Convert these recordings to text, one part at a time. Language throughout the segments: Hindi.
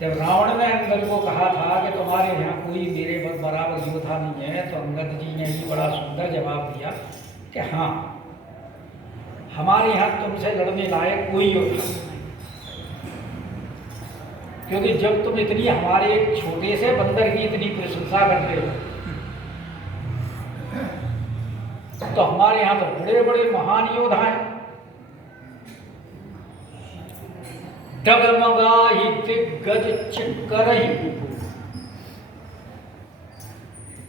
जब रावण ने अंगद को कहा था कि तुम्हारे यहाँ कोई मेरे बराबर योद्धा नहीं है, तो अंगद जी ने ही बड़ा सुंदर जवाब दिया कि हाँ, हमारे यहाँ तुमसे लड़ने लायक कोई योद्धा नहीं, क्योंकि जब तुम इतनी हमारे एक छोटे से बंदर की इतनी प्रशंसा करते हो, तो हमारे यहाँ तो बड़े बड़े महान योद्धा हैं। डगमगाही दिग्गज चिक्करही,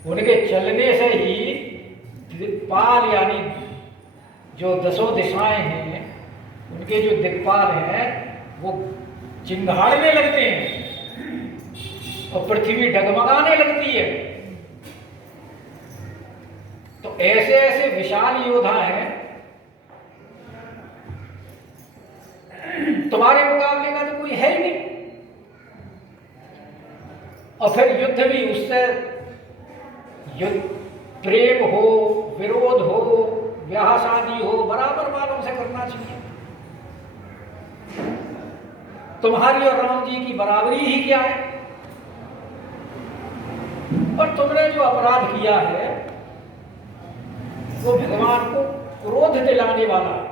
उनके चलने से ही दिक्पाल यानी जो दसों दिशाएं हैं, उनके जो दिक्पाल हैं वो चिंगाड़ने लगते हैं और पृथ्वी डगमगाने लगती है। तो ऐसे ऐसे विशाल योद्धा हैं, तुम्हारे मुकाबले का तो कोई है ही नहीं। और फिर युद्ध भी उससे युद्ध प्रेम हो, विरोध हो, ब्याह शादी हो, बराबर वालों से करना चाहिए। तुम्हारी और राम जी की बराबरी ही क्या है? और तुमने जो अपराध किया है वो भगवान को क्रोध दिलाने वाला है।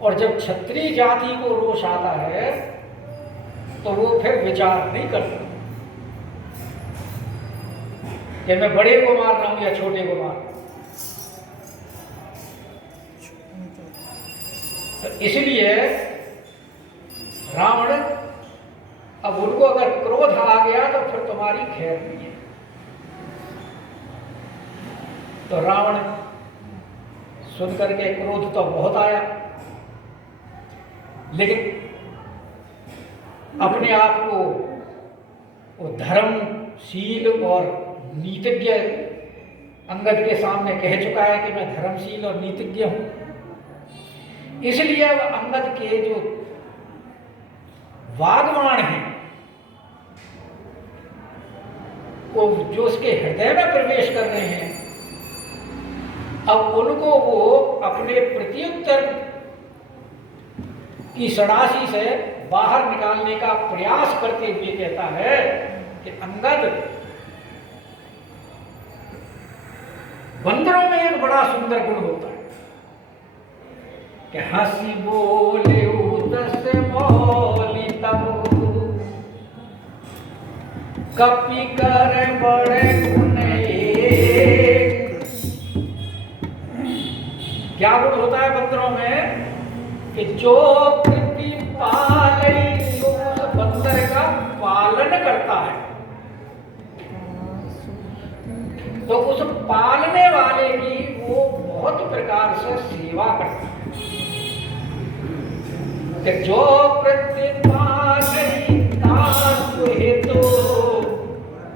और जब क्षत्रिय जाति को रोष आता है तो वो फिर विचार नहीं करता कि मैं बड़े को मार रहा हूं या छोटे को मार रहा हूं। तो इसलिए रावण, अब उनको अगर क्रोध आ गया तो फिर तुम्हारी खैर नहीं है। तो रावण सुनकर के क्रोध तो बहुत आया, लेकिन अपने आप को वो धर्मशील और नीतिज्ञ अंगद के सामने कह चुका है कि मैं धर्मशील और नीतिज्ञ हूं। इसलिए अब अंगद के जो वागवान हैं, वो जो उसके हृदय में प्रवेश कर रहे हैं, अब उनको वो अपने प्रत्युत्तर की सड़ासी से बाहर निकालने का प्रयास करते हुए कहता है कि अंगद, बंदरों में एक बड़ा सुंदर गुण होता है कि हंसी बोले उदस मौली तब कपि कर बड़े गुण एक। क्या गुण होता है बंदरों में? कि जो प्रतिपालय, जो उस बंदर का पालन करता है, तो उस पालने वाले की वो बहुत प्रकार से सेवा करता है। कि जो प्रतिपालय तासु हेतु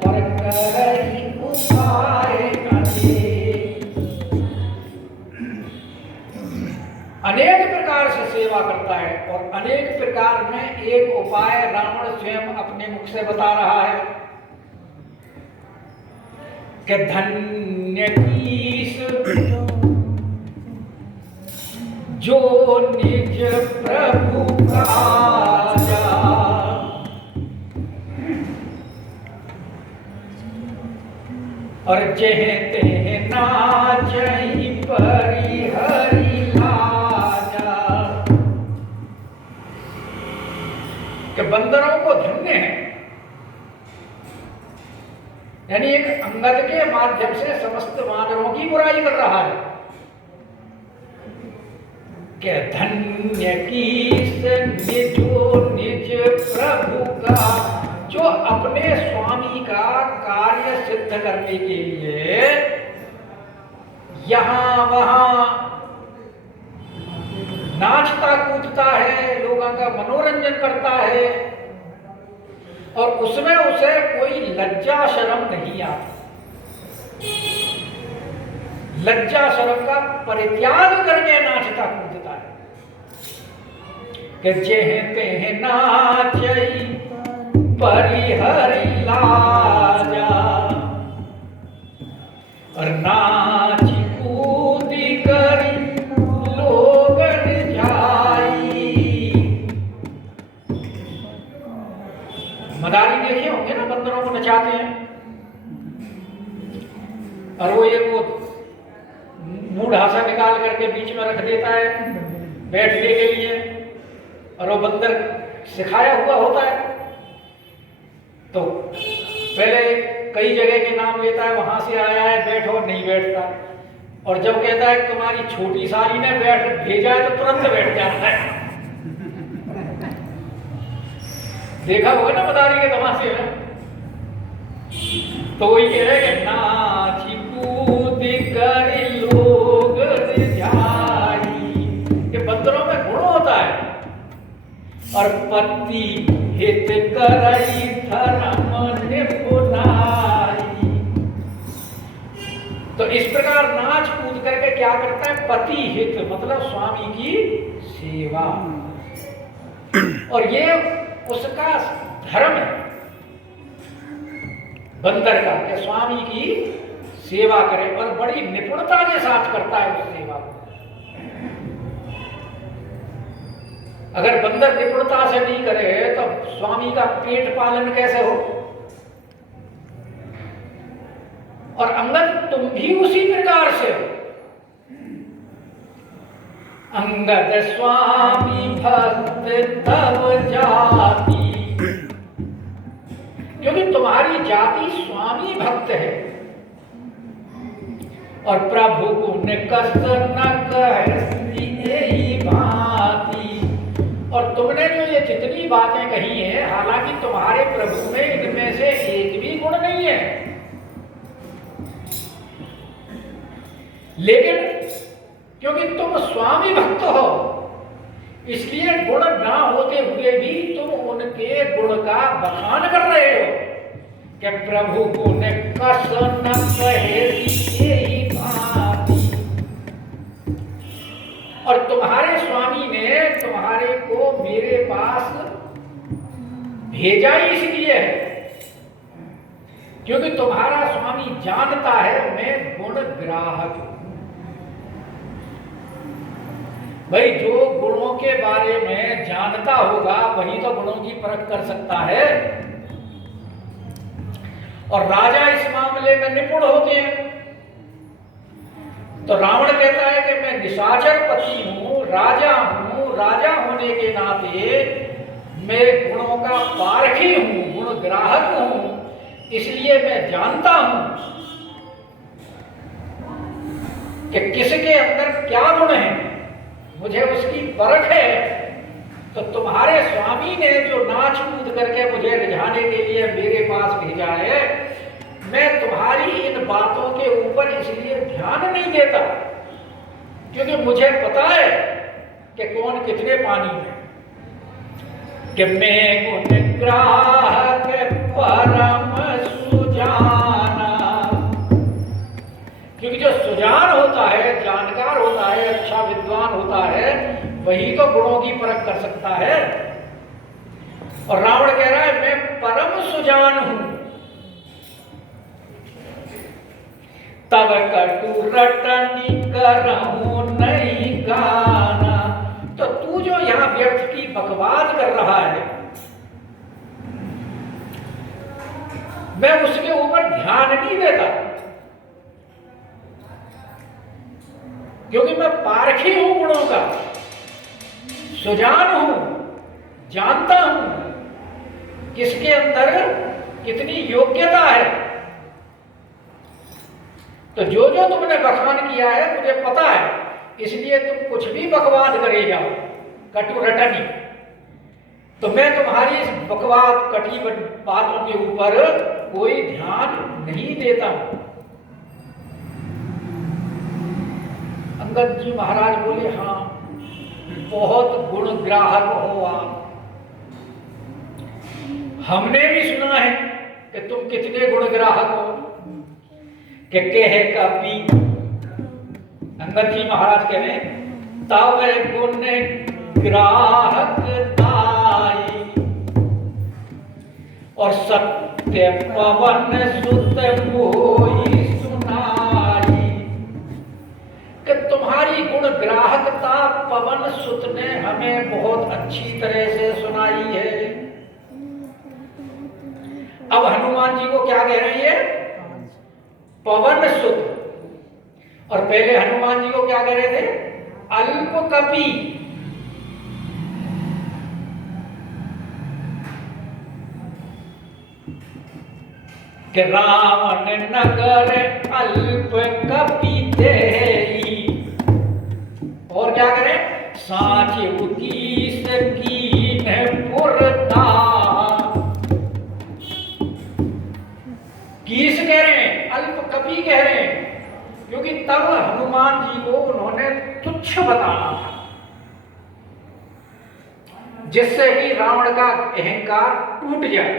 पर करहि उपाय अनेक प्रकार से सेवा करता है। और अनेक प्रकार में एक उपाय रावण स्वयं अपने मुख से बता रहा है कि धन्य कीस जो निज प्रभु काजा, और जेह तेह नाचहि परिहरि कि बंदरों को धन्य है, यानी एक अंगद के माध्यम से समस्त वानरों की बुराई कर रहा है कि धन्य कीस निजो निज प्रभु का, जो अपने स्वामी का कार्य सिद्ध करने के लिए यहां वहां नाचता कूदता है, लोगों का मनोरंजन करता है, और उसमें उसे कोई लज्जा शर्म नहीं आती। लज्जा शर्म का परित्याग करके नाचता कूदता है कि जेह तेह नाचई परिहरि लाजा, और नाच कूदी करी लोगन जाई। नचाते हैं, और वो एक वो मुंह ढांसा निकाल करके बीच में रख देता है बैठने के लिए, और वो बंदर सिखाया हुआ होता है। तो पहले कई जगह के नाम लेता है, वहां से आया है, बैठो, नहीं बैठता। और जब कहता है तुम्हारी छोटी साली ने बैठ भेजा है, तो तुरंत बैठ जाता है। देखा होगा ना मदारी के तमाशे में। तो वही कह रहे कि नाची कूद कर लोग रिझाई, ये बंदरों में गुण होता है। और पति हित करई धर्म निपुनाई, तो इस प्रकार नाच कूद करके क्या करता है, पति हित मतलब स्वामी की सेवा। और ये उसका धर्म है बंदर का, कि स्वामी की सेवा करे, और बड़ी निपुणता के साथ करता है उस सेवा को। अगर बंदर निपुणता से नहीं करे तो स्वामी का पेट पालन कैसे हो। और अंगद तुम भी उसी प्रकार से हो। अंगद स्वामी भक्त तव जाति, क्योंकि तुम्हारी जाति स्वामी भक्त है। और प्रभु गुण कस न कही भांति, और तुमने जो ये जितनी बातें कही हैं, हालांकि तुम्हारे प्रभु में इनमें से एक भी गुण नहीं है, लेकिन क्योंकि तुम स्वामी भक्त हो, इसलिए गुण ना होते हुए भी तुम उनके गुण का बखान कर रहे हो कि प्रभु गुण कस न कहे भांति। और तुम्हारे स्वामी ने तुम्हारे को मेरे पास भेजा ही इसलिए है क्योंकि तुम्हारा स्वामी जानता है मैं गुण ग्राहक हूं। भाई जो गुणों के बारे में जानता होगा वही तो गुणों की परख कर सकता है, और राजा इस मामले में निपुण होते हैं। तो रावण कहता है कि मैं निशाचर पति हूं, राजा हूं, राजा होने के नाते मैं गुणों का पारखी हूं, गुण ग्राहक हूं, इसलिए मैं जानता हूं कि किसके अंदर क्या गुण है, मुझे उसकी परख है। तो तुम्हारे स्वामी ने जो नाच कूद करके मुझे रिझाने के लिए मेरे पास भेजा है, मैं तुम्हारी इन बातों के ऊपर इसलिए ध्यान नहीं देता क्योंकि मुझे पता है कि कौन कितने पानी में, कि मैं गुण ग्राहक परम सुजाना, क्योंकि जो सुजान होता है, जानकार होता है, अच्छा विद्वान होता है, वही तो गुणों की परख कर सकता है। और रावण कह रहा है मैं परम सुजान हूं, तब कटु रटनी करहूं नहीं गाना। तो तू जो यहां व्यर्थ की बकवास कर रहा है, मैं उसके ऊपर ध्यान नहीं देता क्योंकि मैं पारखी हूं गुणों का, सुजान हूं, जानता हूं किसके अंदर कितनी योग्यता है। तो जो जो तुमने बखान किया है मुझे पता है, इसलिए तुम कुछ भी बकवास करे जाओ, कटु रटनी। तो मैं तुम्हारी इस बकवास कटी बातों के ऊपर कोई ध्यान नहीं देता हूं। अंगद जी महाराज बोले हाँ बहुत गुण ग्राहक हो आप, हमने भी सुना है कि तुम कितने गुण ग्राहक हो। कि कहे कपि, अंगद जी महाराज कह रहे तब गुण ग्राहक दाई, और सत्य पवन सुत मोहि सुनाई, कि तुम्हारी गुण ग्राहकता पवन सुत ने हमें बहुत अच्छी तरह से सुनाई है। अब हनुमान जी को क्या कह रहे हैं ये? पवन सुत। और पहले हनुमान जी को क्या कह रहे थे? अल्प कपि। कि रावण नगर अल्प कपि तेई। और क्या करें? साचिव कीस कीन पुरता। कीस कह रहे हैं, अल्प कपि कह रहे हैं, क्योंकि तब हनुमान जी को उन्होंने तुच्छ बताना था, जिससे कि रावण का अहंकार टूट जाए।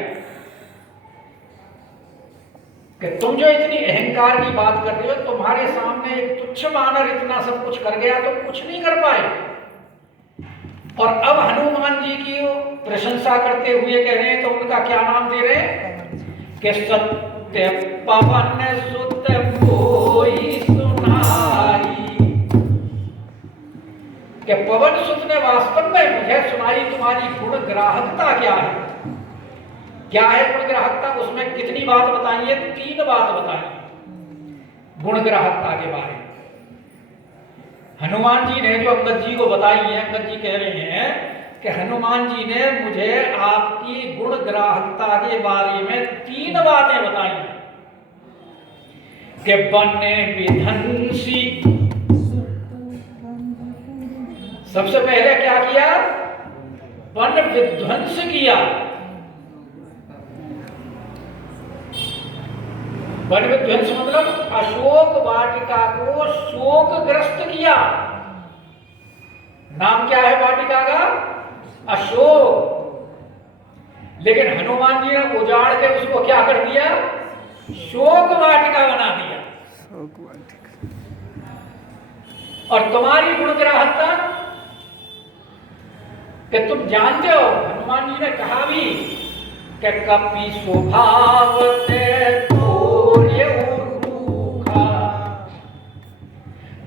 कि तुम जो इतनी अहंकार की बात कर रहे हो, तुम्हारे सामने एक तुच्छ वानर इतना सब कुछ कर गया तो कुछ नहीं कर पाए। और अब हनुमान जी की प्रशंसा करते हुए कह रहे हैं, तो उनका क्या नाम दे रहे हैं? कि सत्य पवन सुत कोई सुनाई। कि पवन सुत ने वास्तव में मुझे सुनाई तुम्हारी गुण ग्राहकता क्या है। क्या है गुण ग्राहकता? उसमें कितनी बात बताई है? 3 बात बताई गुण ग्राहकता के बारे में। हनुमान जी ने जो अंगद जी को बताई है, अंगद जी कह रहे हैं कि हनुमान जी ने मुझे आपकी गुण ग्राहकता के बारे में 3 बातें बताई हैं। कि बने विध्वंसी, सबसे पहले क्या किया? वन विध्वंस किया। वन विध्वंस मतलब अशोक वाटिका को शोकग्रस्त किया। नाम क्या है वाटिका का? अशोक। लेकिन हनुमान जी ने उजाड़ के उसको क्या कर दिया? शोक वाटिका बना दिया। और तुम्हारी गुणग्राहकता कि तुम जानते हो, हनुमान जी ने कहा भी कि कपि स्वभाव ते तोड़े रूखा।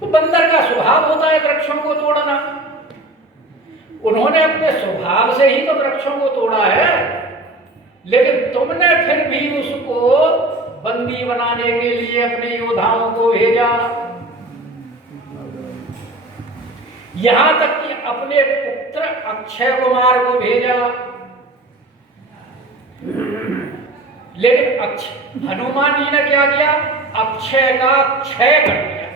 तो बंदर का स्वभाव होता है वृक्षों को तोड़ना। उन्होंने अपने स्वभाव से ही तो वृक्षों को तोड़ा है, लेकिन तुमने फिर भी उसको बंदी बनाने के लिए अपने योद्धाओं को भेजा। यहां तक कि अपने पुत्र अक्षय कुमार को भेजा। लेकिन हनुमान जी ने क्या किया? अक्षय का क्षय कर दिया।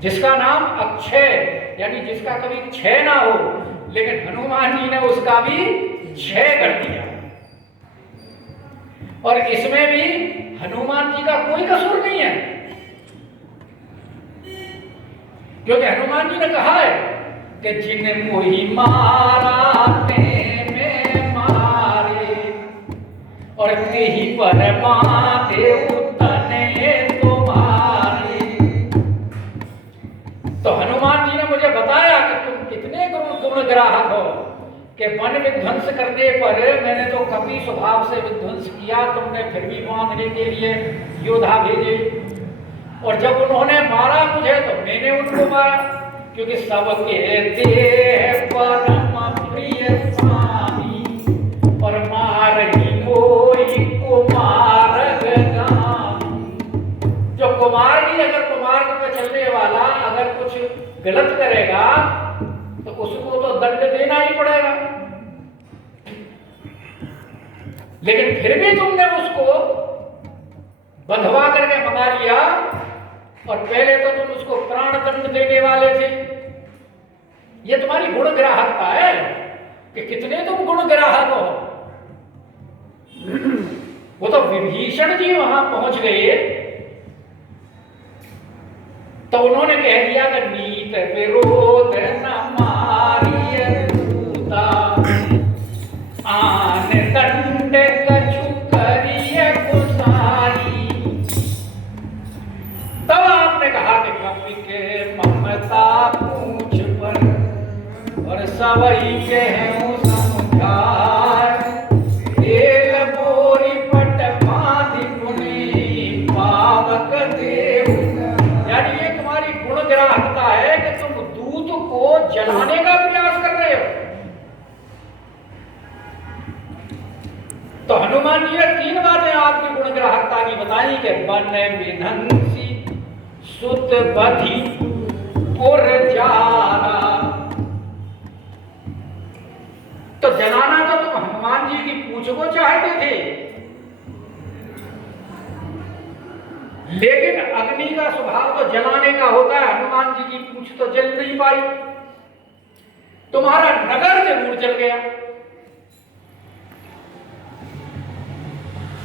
जिसका नाम अक्षय, यानी जिसका कभी क्षय ना हो, लेकिन हनुमान जी ने उसका भी क्षय कर दिया। और इसमें भी हनुमान जी का कोई कसूर नहीं है, क्योंकि हनुमान जी ने कहा है कि जिन मोहि मारा ते में मारे, और ते ही पर माते उतने तुम्हारे। तो हनुमान जी ने मुझे बताया कि तुम कितने गुण ग्राहक हो, कि वन विध्वंस करने पर मैंने तो कपि स्वभाव से विध्वंस किया, तुमने फिर भी बांधने के लिए योद्धा भेजे। और जब उन्होंने मारा मुझे तो मैंने उनको मारा, क्योंकि सबके देह परम प्रिय स्वामी, और मार ही मोहि कुमार गामी। जो कुमार की, अगर कुमार पे चलने वाला अगर कुछ गलत करेगा तो उसको तो दंड देना ही पड़ेगा। लेकिन फिर भी तुमने उसको बंधवा करके मंगा लिया, और पहले तो तुम उसको प्राण दंड देने वाले थे। ये तुम्हारी गुण ग्राहकता है कि कितने तुम गुण ग्राहक हो। वो तो विभीषण जी वहां पहुंच गए तो उन्होंने कह दिया कि नीत विरोध न मारिय दूता, आन दंड कछु करिय कुसारी। तब आपने कहा कि कपि के ममता पूछ पर, और सबई कहूं समझार, एल बोरी पट बांधि पुनि पावक देव। यानी ये तुम्हारी गुण ग्राहकता है कि तुम दूत को जलाने का प्रयास कर रहे हो। हनुमान जी ने 3 बातें आपकी गुणग्राहकता की बताई कि वन विधंसी सुत बधि पुर जारा। तो जलाना तो तुम हनुमान जी की पूंछ को चाहते थे, लेकिन अग्नि का स्वभाव तो जलाने का होता है, हनुमान जी की पूंछ तो जल नहीं पाई, तुम्हारा नगर जरूर जल गया।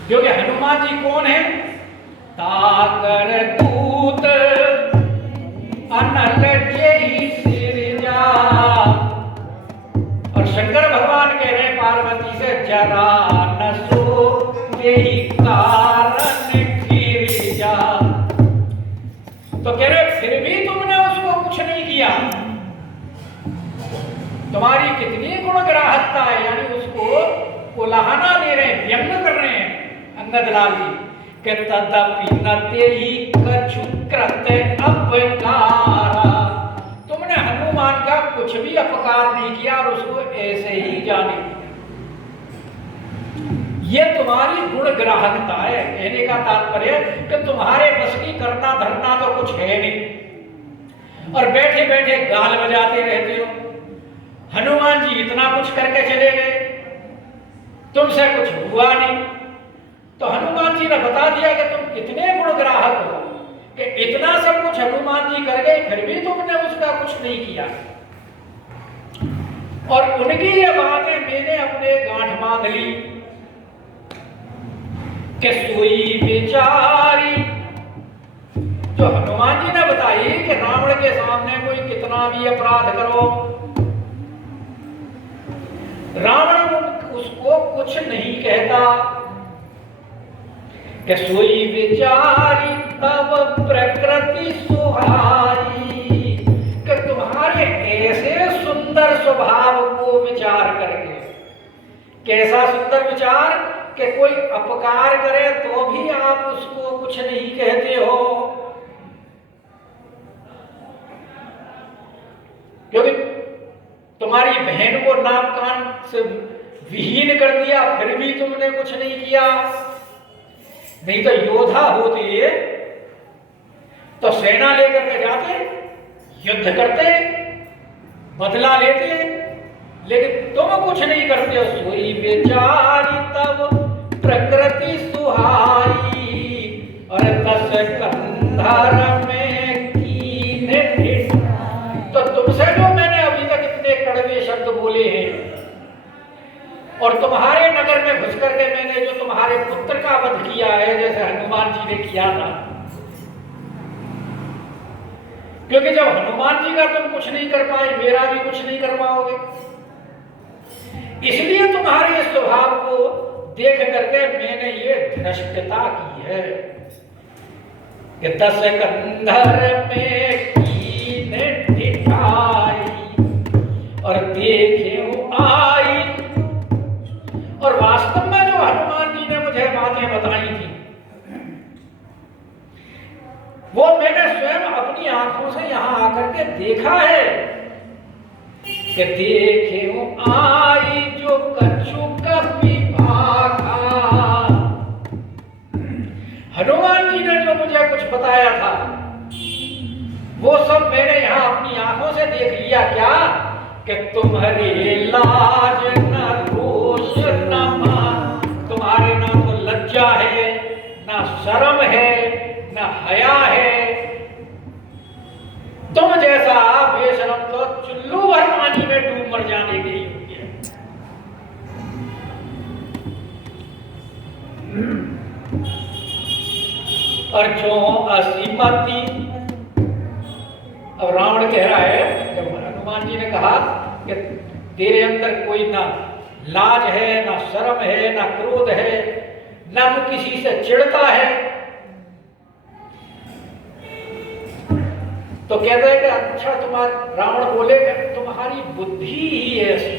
क्योंकि हनुमान जी कौन है? ताकर दूत अनल जेहि सिरजा। और शंकर भगवान कह रहे हैं पार्वती से, जरा न सो यही कारण गिरिजा। तो कह रहे फिर भी तुमने उसको कुछ नहीं किया। तुम्हारी कितनी गुणग्राहकता है, यानी उसको उलाहना दे रहे हैं, व्यंग कर रहे हैं अंगद लाल जी के तदपि न तेहि कछु कृत अपकारा। तुमने हनुमान का कुछ भी अपकार नहीं किया और उसको ऐसे ही जाने। ये तुम्हारी गुणग्राहकता है। कहने का तात्पर्य कि तुम्हारे बस की करना धरना तो कुछ है नहीं और बैठे बैठे गाल बजाते रहते हो। हनुमान जी इतना कुछ करके चले गए, तुमसे कुछ हुआ नहीं। तो हनुमान जी ने बता दिया कि तुम कितने गुणग्राहक हो कि इतना सब कुछ हनुमान जी कर गए, फिर भी तुमने उसका कुछ नहीं किया। और उनकी ये बातें मैंने अपने गांठ बांध ली कि सोई विचारी। जो हनुमान जी ने बताई कि रावण के सामने कोई कितना भी अपराध करो, रावण उसको कुछ नहीं कहता कि सोई विचारी तब प्रकृति सुहाई। कि तुम्हारे ऐसे सुंदर स्वभाव को विचार करके, कैसा सुंदर विचार कि कोई अपकार करे तो भी आप उसको कुछ नहीं कहते हो। क्योंकि तुम्हारी बहन को नाक कान से विहीन कर दिया, फिर भी तुमने कुछ नहीं किया। नहीं तो योद्धा होते तो सेना लेकर के जाते, युद्ध करते, बदला लेते, लेकिन तुम कुछ नहीं करते हो। सोई विचारी तब प्रकृति सुहाई और दस कंधर में कीने। तो तुमसे जो मैंने अभी तक इतने कड़वे शब्द बोले हैं और तुम्हारे नगर में घुस करके मैंने जो तुम्हारे पुत्र का वध किया है, जैसे हनुमान जी ने किया था, क्योंकि जब हनुमान जी का तुम कुछ नहीं कर पाए, मेरा भी कुछ नहीं कर पाओगे। इसलिए तुम्हारे इस स्वभाव को देख करके मैंने ये धृष्टता की है कि दस कंधर में कीने ढिठाई और देखे आई। और वास्तव में जो हनुमान जी ने मुझे बातें बताई थी, वो मैंने स्वयं अपनी आंखों से यहां आकर के देखा है कि देखे आई जो कछु कपि भागा। हनुमान जी ने जो मुझे कुछ बताया था वो सब मैंने यहां अपनी आंखों से देख लिया। क्या कि तुम्हारी लाज न रोष न मान, तुम्हारे ना तो लज्जा है, ना शर्म है, ना हया है। तुम जैसा बेशरम तो चुल्लू भर पानी में डूब मर जाने के योग्य है। और जो असीमति, अब रावण कह रहा है, जब हनुमान जी ने कहा कि तेरे अंदर कोई ना लाज है, ना शर्म है, ना क्रोध है, ना तो किसी से चिढ़ता है, तो कहते हैं कि अच्छा तुम्हारा, रावण बोले कि तुम्हारी बुद्धि ही ऐसी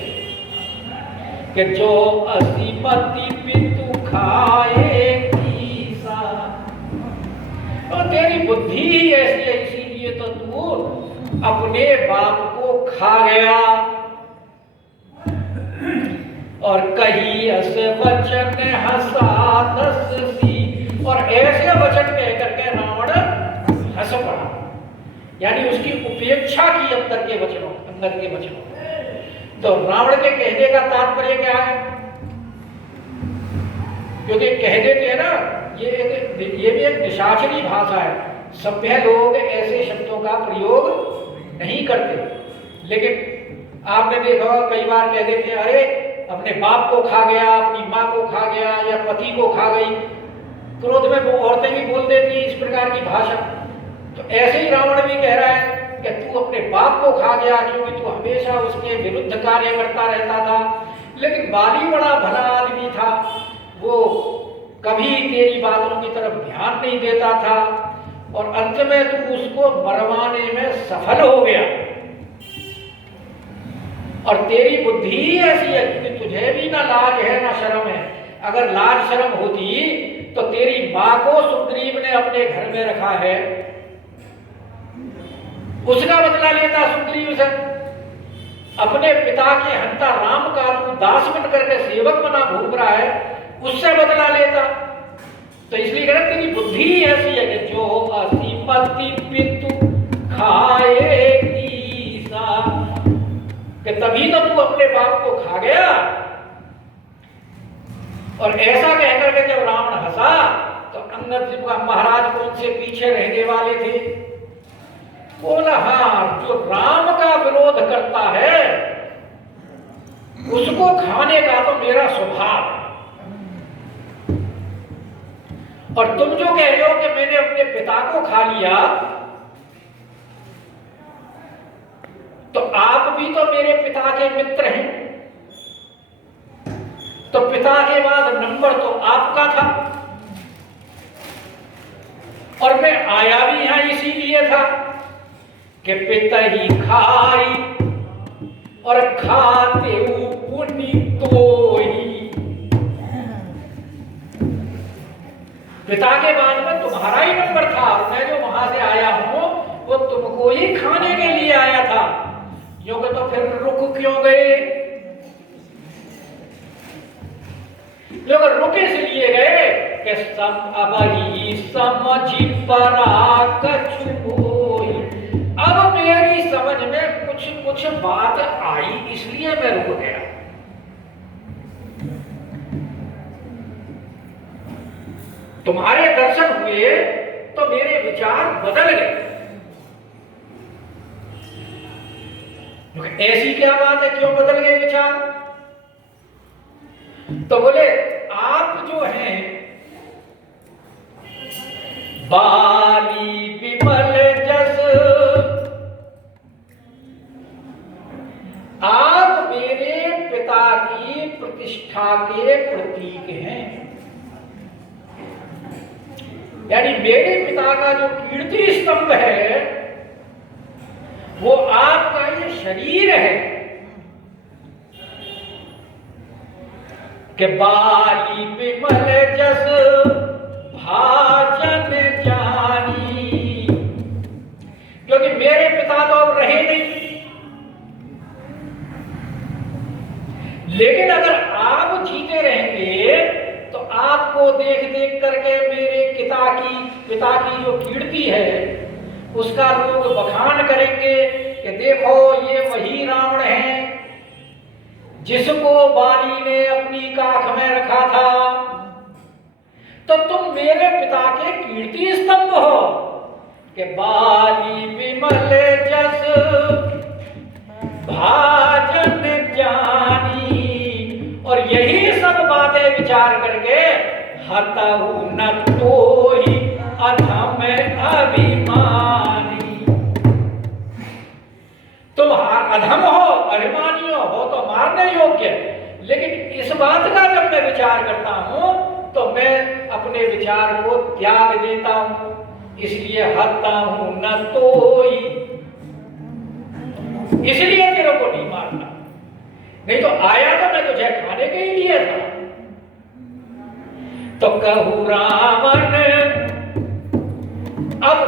कि जो असीमति पितु खाए ईसा। तो तेरी बुद्धि ही ऐसी है, इसीलिए तो तू अपने बाप को खा गया। और कही अस वचन हसादस सी, और ऐसे वचन कह करके रावण हंस पड़ा, यानी उसकी उपेक्षा की अंदर के वचनों। तो रावण के कहने का तात्पर्य क्या है? क्योंकि कह देते हैं ना, ये भी एक निशाचरी भाषा है। सभ्य लोग ऐसे शब्दों का प्रयोग नहीं करते, लेकिन आपने देखा कई बार कह देते हैं, अरे अपने बाप को खा गया, अपनी माँ को खा गया, या पति को खा गई। क्रोध में वो औरतें भी बोल देती हैं इस प्रकार की भाषा। तो ऐसे ही रावण भी कह रहा है कि तू अपने बाप को खा गया, क्योंकि तू हमेशा उसके विरुद्ध कार्य करता रहता था। लेकिन बाली बड़ा भला आदमी था, वो कभी तेरी बातों की तरफ ध्यान नहीं देता था, और अंत में तू उसको मरवाने में सफल हो गया। और तेरी बुद्धि ही ऐसी है कि तुझे भी ना लाज है ना शर्म है। अगर लाज शर्म होती तो तेरी माँ को सुग्रीव ने अपने घर में रखा है, उसका बदला लेता सुग्रीव से। अपने पिता के हंता राम का तू दास बन करके सेवक बना घूम रहा है, उससे बदला लेता। तो इसलिए कह रहे तेरी बुद्धि ही ऐसी है कि जो असीमति पितु खाएगी सा, कि तभी तो तू अपने बाप को खा गया। और ऐसा कहकर के जब रावण हंसा तो अंगद जी महाराज को उनसे पीछे रहने वाले थे, बोला हाँ, जो राम का विरोध करता है उसको खाने का तो मेरा स्वभाव। और तुम जो कह रहे हो कि मैंने अपने पिता को खा लिया, तो आप भी तो मेरे पिता के मित्र हैं, तो पिता के बाद नंबर तो आपका था, और मैं आया भी यहां इसीलिए था कि पिता ही खाई और खाते पुनि तो ही। पिता के बाद में तुम्हारा ही नंबर था, मैं जो वहां से आया हूं वो तुमको ही खाने के लिए आया था। योगे तो फिर रुक क्यों गए? लोग रुक इसलिए गए कि सब अब ही समझी परा कछु होई। अब मेरी समझ में कुछ बात आई, इसलिए मैं रुक गया। तुम्हारे दर्शन हुए तो मेरे विचार बदल गए। ऐसी क्या बात है, क्यों बदल गए विचार? तो बोले आप जो हैं बाली विमल जस, आप मेरे पिता की प्रतिष्ठा के प्रतीक हैं। यानी मेरे पिता का जो कीर्ति स्तंभ है वो आपका ये शरीर है। कि बाली विमल जस भाजन जानी, क्योंकि मेरे पिता तो अब रहे नहीं, लेकिन अगर आप जीते रहेंगे तो आपको देख देख करके मेरे पिता की जो कीर्ति है उसका लोग बखान करेंगे कि देखो ये वही रावण है जिसको बाली ने अपनी काख में रखा था। तो तुम मेरे पिता के कीर्ति स्तंभ हो कि बाली विमल जस भाजन जानी। और यही सब बातें विचार करके हतहु न तोहि अधम अभिमानी। तुम अधम हो, अभिमानी हो तो मारने योग्य, लेकिन इस बात का जब मैं विचार करता हूं तो मैं अपने विचार को त्याग देता हूं, इसलिए हत्ता हूं न तोहि। इसलिए तेरे को नहीं मारता, नहीं तो आया तो मैं तुझे खाने के ही लिए था। तो कहूं रावण, अब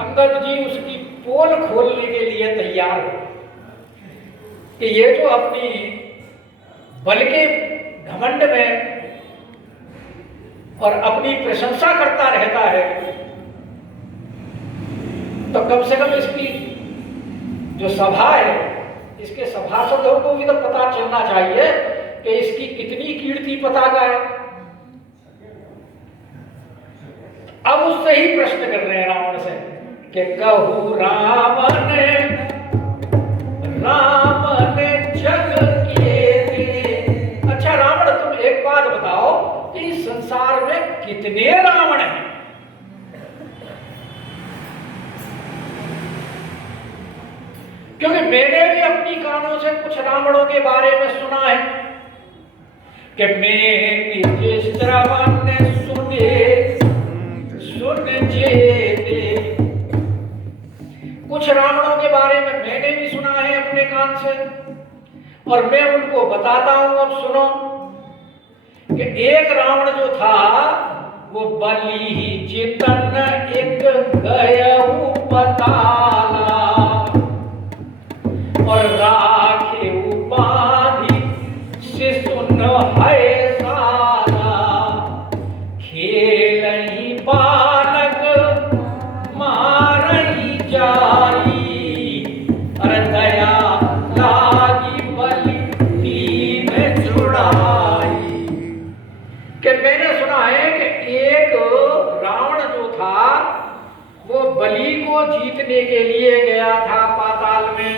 अंगद जी उसकी पोल खोलने के लिए तैयार हो कि ये जो अपनी बल के घमंड में और अपनी प्रशंसा करता रहता है, तो कम से कम इसकी जो सभा है, इसके सभासदों को भी तो पता चलना चाहिए कि इसकी कितनी कीर्ति पताका है। अब उससे ही प्रश्न कर रहे हैं रावण से कि कहू राम ने जग किए। अच्छा रावण, तुम एक बात बताओ कि इस संसार में कितने रावण हैं? क्योंकि मैंने भी अपनी कानों से कुछ रावणों के बारे में सुना है कि मैं जिस रावण ने सुन जे, कुछ रावणों के बारे में मैंने भी सुना है अपने कान से, और मैं उनको बताता हूं। अब सुनो कि एक रावण जो था वो बलि जितन एक गयऊ पताला, और राखे उपाधि से सुन है सारा, खेल ही बालक मारही जाई, अरे दया लागी बलि दीन छुड़ाई। कि मैंने सुना है कि एक रावण जो था वो बलि को जीतने के लिए गया था पाताल में,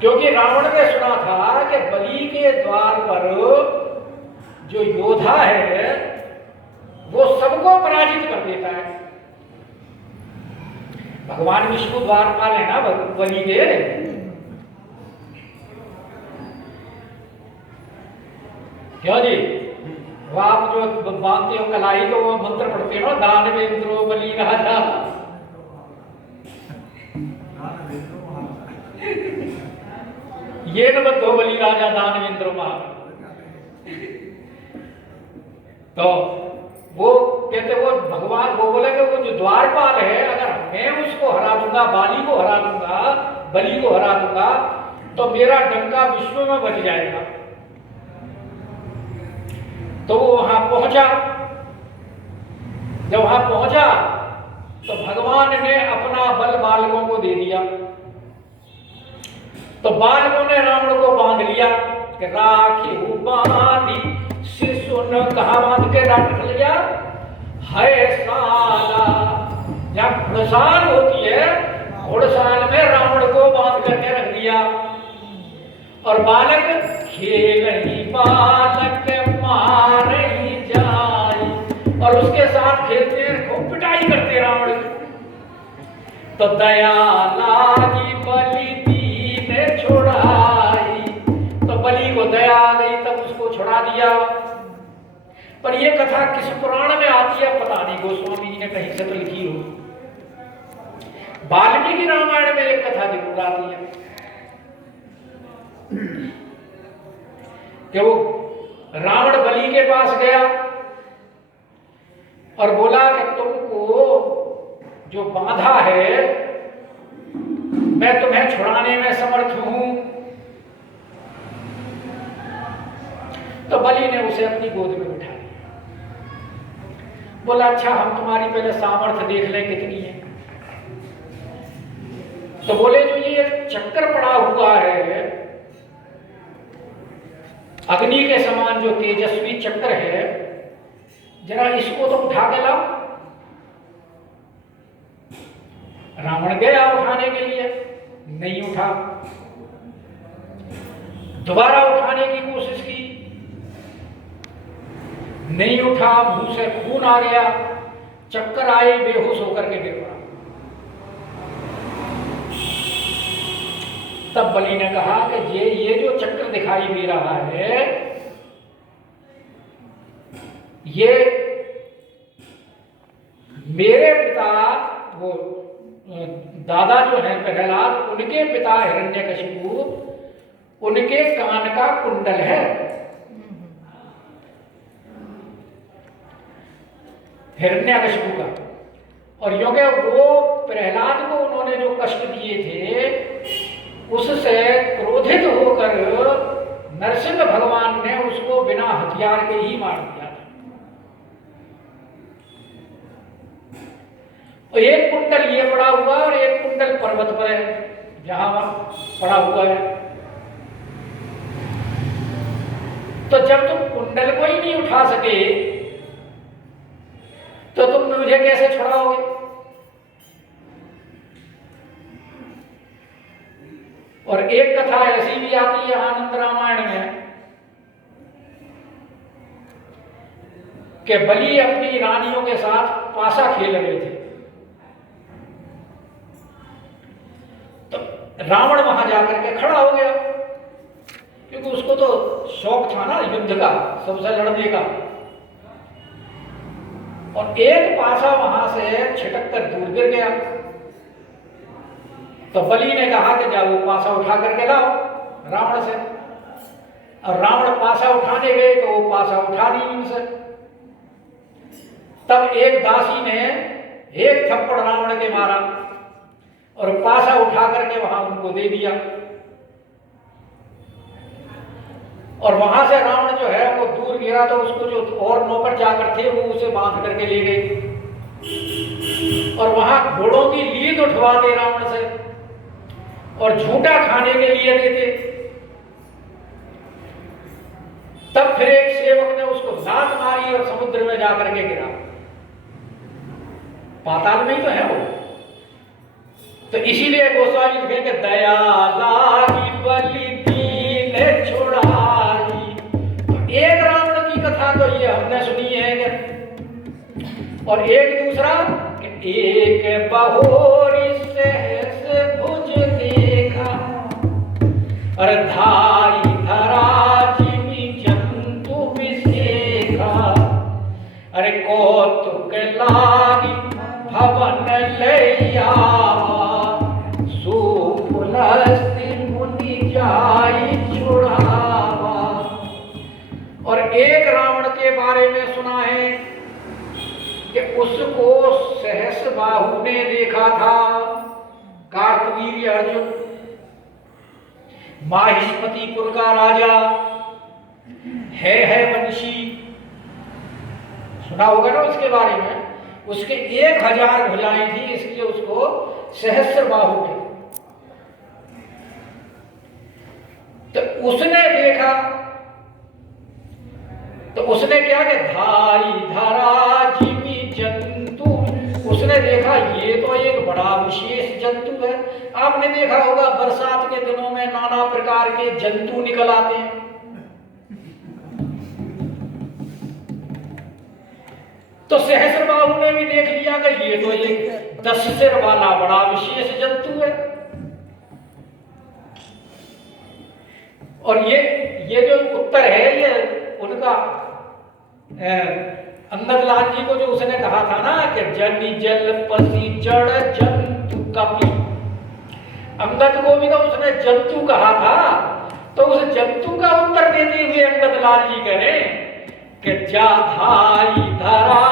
क्योंकि रावण ने सुना था कि बलि के द्वार पर जो योद्धा है वो सबको पराजित कर देता है। भगवान विष्णु द्वारपाल है ना बलि के, क्यों जी? वो आप जो बांधते हो कलाई तो वो मंत्र पढ़ते हो, दानवेंद्रो बलि राजा। ये न बद्धो बलि राजा दानवेंद्रो महा। तो वो कहते, वो भगवान वो बोले कि वो जो द्वारपाल है, अगर मैं उसको हरा दूंगा, बाली को हरा दूंगा, बलि को हरा दूंगा, तो मेरा डंका विश्व में बच जाएगा। तो वो वहां पहुंचा। जब वहां पहुंचा तो भगवान ने अपना बल बालकों को दे दिया। तो बालकों ने रावण को बांध लिया कि राखी बांधी शिशु न कहा बांध के रख लिया है साला। जब घुड़साल होती है, घुड़साल में रावण को बांध करके रख दिया। और बालक खेल ही बालक मार ही जाए, और उसके साथ खेलते खूब पिटाई करते रावण। तो दया लागी बलि दीन छुड़ाई, तो बलि को दया आ गई, तब उसको छुड़ा दिया। पर यह कथा किस पुराण में आती है पता नहीं, गोस्वामी जी ने कहीं से तो लिखी हो। वाल्मीकि रामायण में एक कथा जरूर आती है कि वो रावण बलि के पास गया और बोला कि तुमको जो बांधा है मैं तुम्हें छुड़ाने में समर्थ हूं। तो बलि ने उसे अपनी गोद में बिठा लिया। बोला अच्छा हम तुम्हारी पहले सामर्थ्य देख लें कितनी है। तो बोले जो ये चक्कर पड़ा हुआ है, अग्नि के समान जो तेजस्वी चक्र है, जरा इसको तो उठा के लाओ। रावण गया उठाने के लिए, नहीं उठा। दोबारा उठाने की कोशिश की, नहीं उठा। मुंह से खून आ गया, चक्कर आए, बेहोश होकर के गिर पड़ा। तब बलि ने कहा कि ये जो चक्र दिखाई दे रहा है, ये मेरे पिता वो दादा जो है प्रहलाद, उनके पिता हिरण्यकशिपु, उनके कान का कुंडल है। हिरण्यकशिपु का। और क्योंकि वो प्रहलाद को उन्होंने जो कष्ट दिए थे, उससे क्रोधित होकर नरसिंह भगवान ने उसको बिना हथियार के ही मार दिया था। तो एक कुंडल ये पड़ा हुआ और एक कुंडल पर्वत पर है जहां पड़ा हुआ है। तो जब तुम कुंडल को ही नहीं उठा सके तो तुम मुझे कैसे छुड़ाओगे? और एक कथा ऐसी भी आती है आनंद रामायण में कि बलि अपनी रानियों के साथ पासा खेल रहे थे। तो रावण वहां जाकर के खड़ा हो गया, क्योंकि उसको तो शौक था ना युद्ध का, सबसे लड़ने का। और एक पासा वहां से छिटक कर दूर गिर गया। तो बलि ने कहा कि जाओ वो पासा उठा करके लाओ रावण से। और रावण पासा उठाने गए तो वो पासा उठा नहीं उनसे। तब एक दासी ने एक थप्पड़ रावण के मारा और पासा उठा करके वहां उनको दे दिया। और वहां से रावण जो है वो दूर गिरा तो उसको जो और नौकर जाकर थे वो उसे बांध करके ले गए और वहां घोड़ों की लीद उठवाते रावण से और झूठा खाने के लिए देते। तब फिर एक सेवक ने उसको लात मारी और समुद्र में जाकर के गिरा। पाताल में ही तो है वो। तो इसीलिए गोस्वामी लिखे कि दया लागी बलि दीन छुड़ाई। तो एक रावण की कथा तो ये हमने सुनी है कि, और एक दूसरा कि एक बहोरी सहस भुज देखा और धाई धरा जिमी जंतु विसेखा। अरे कौतुक लागी भवन लैया सुपुलस्ति मुनि जाई छुड़ावा। और एक रावण के बारे में सुना है कि उसको सहस बाहु ने देखा था, कार्तवीर्य अर्जुन, माहिष्मतीपुर का राजा है वंशी। सुना होगा ना उसके बारे में। उसके 1000 भुजाएं थी, इसलिए उसको सहस्र बाहु थे। तो उसने देखा तो उसने क्या कि धाई धरा जिमी जंतु, उसने देखा ये तो एक बड़ा विशेष जंतु है। आपने देखा होगा बरसात के दिनों में नाना प्रकार के जंतु निकल आते हैं। तो सहस्रबाहु ने भी देख लिया कि ये तो एक 10 सिर वाला बड़ा विशेष जंतु है। और ये जो उत्तर है ये उनका अंगदलाल जी को जो उसने कहा था ना कि जनि जल पसी जड़ जंतु कपि। अंगद को भी तो उसने जंतु कहा था। तो उस जंतु का उत्तर देते हुए अंगदलाल जी कह रहे कि जा धाई धरा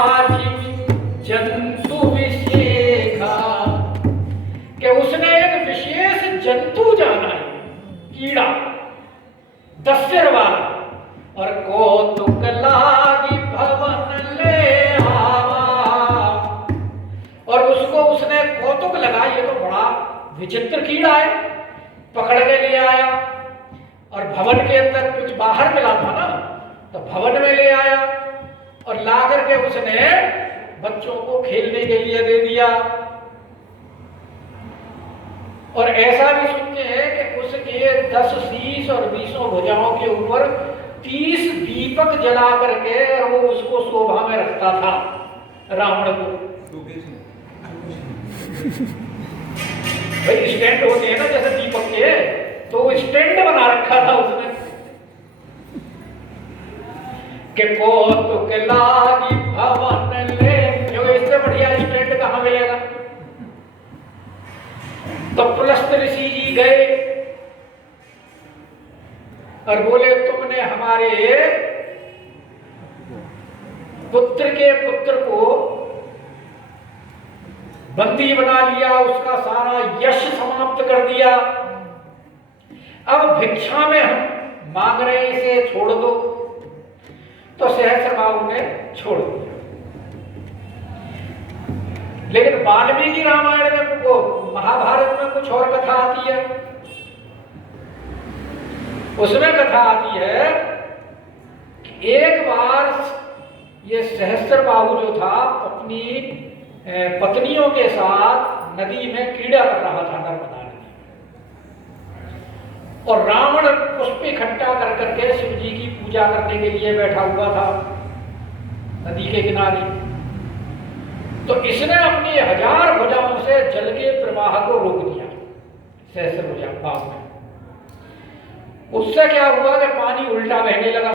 जंतु विशेखा, कि उसने एक विशेष जंतु जाना है, कीड़ा 10 सिर वाला। और कौतुक लागी भवन ले आवा, और उसको उसने कौतुक लगा, ये तो बड़ा विचित्र कीड़ा है, पकड़ के ले आया। और भवन के अंदर कुछ बाहर मिला था ना, तो भवन में ले आया और ला करके उसने बच्चों को खेलने के लिए दे दिया। और ऐसा भी सुनते हैं कि उसके 10 शीश और 20 भुजाओं के ऊपर 30 दीपक जला करके और वो उसको शोभा में रखता था रावण को। भाई स्टैंड होते हैं ना जैसे दीपक के, तो स्टैंड बना रखा था उसने कि कौतुक लागी भवन ले। जो इससे बढ़िया स्टैंड कहां मिलेगा। तो पुलस्त ऋषि जी गए और बोले तुमने हमारे पुत्र के पुत्र को बंदी बना लिया, उसका सारा यश समाप्त कर दिया, अब भिक्षा में हम मांग रहे हैं इसे छोड़ दो, तो सहस्त्रबाहु ने छोड़ दिया। लेकिन वाल्मीकि रामायण में, वो महाभारत में कुछ और कथा आती है। उसमें कथा आती है कि एक बार ये सहस्त्रबाहु जो था अपनी पत्नियों के साथ नदी में क्रीड़ा कर रहा था, नर्मदा नदी, और रावण पुष्प इकट्ठा कर करके शिव जी की पूजा करने के लिए बैठा हुआ था नदी के किनारे। तो इसने अपनी 1000 भुजाओं से जल के प्रवाह को रोक दिया सहस्त्रबाहु ने। उससे क्या हुआ कि पानी उल्टा बहने लगा।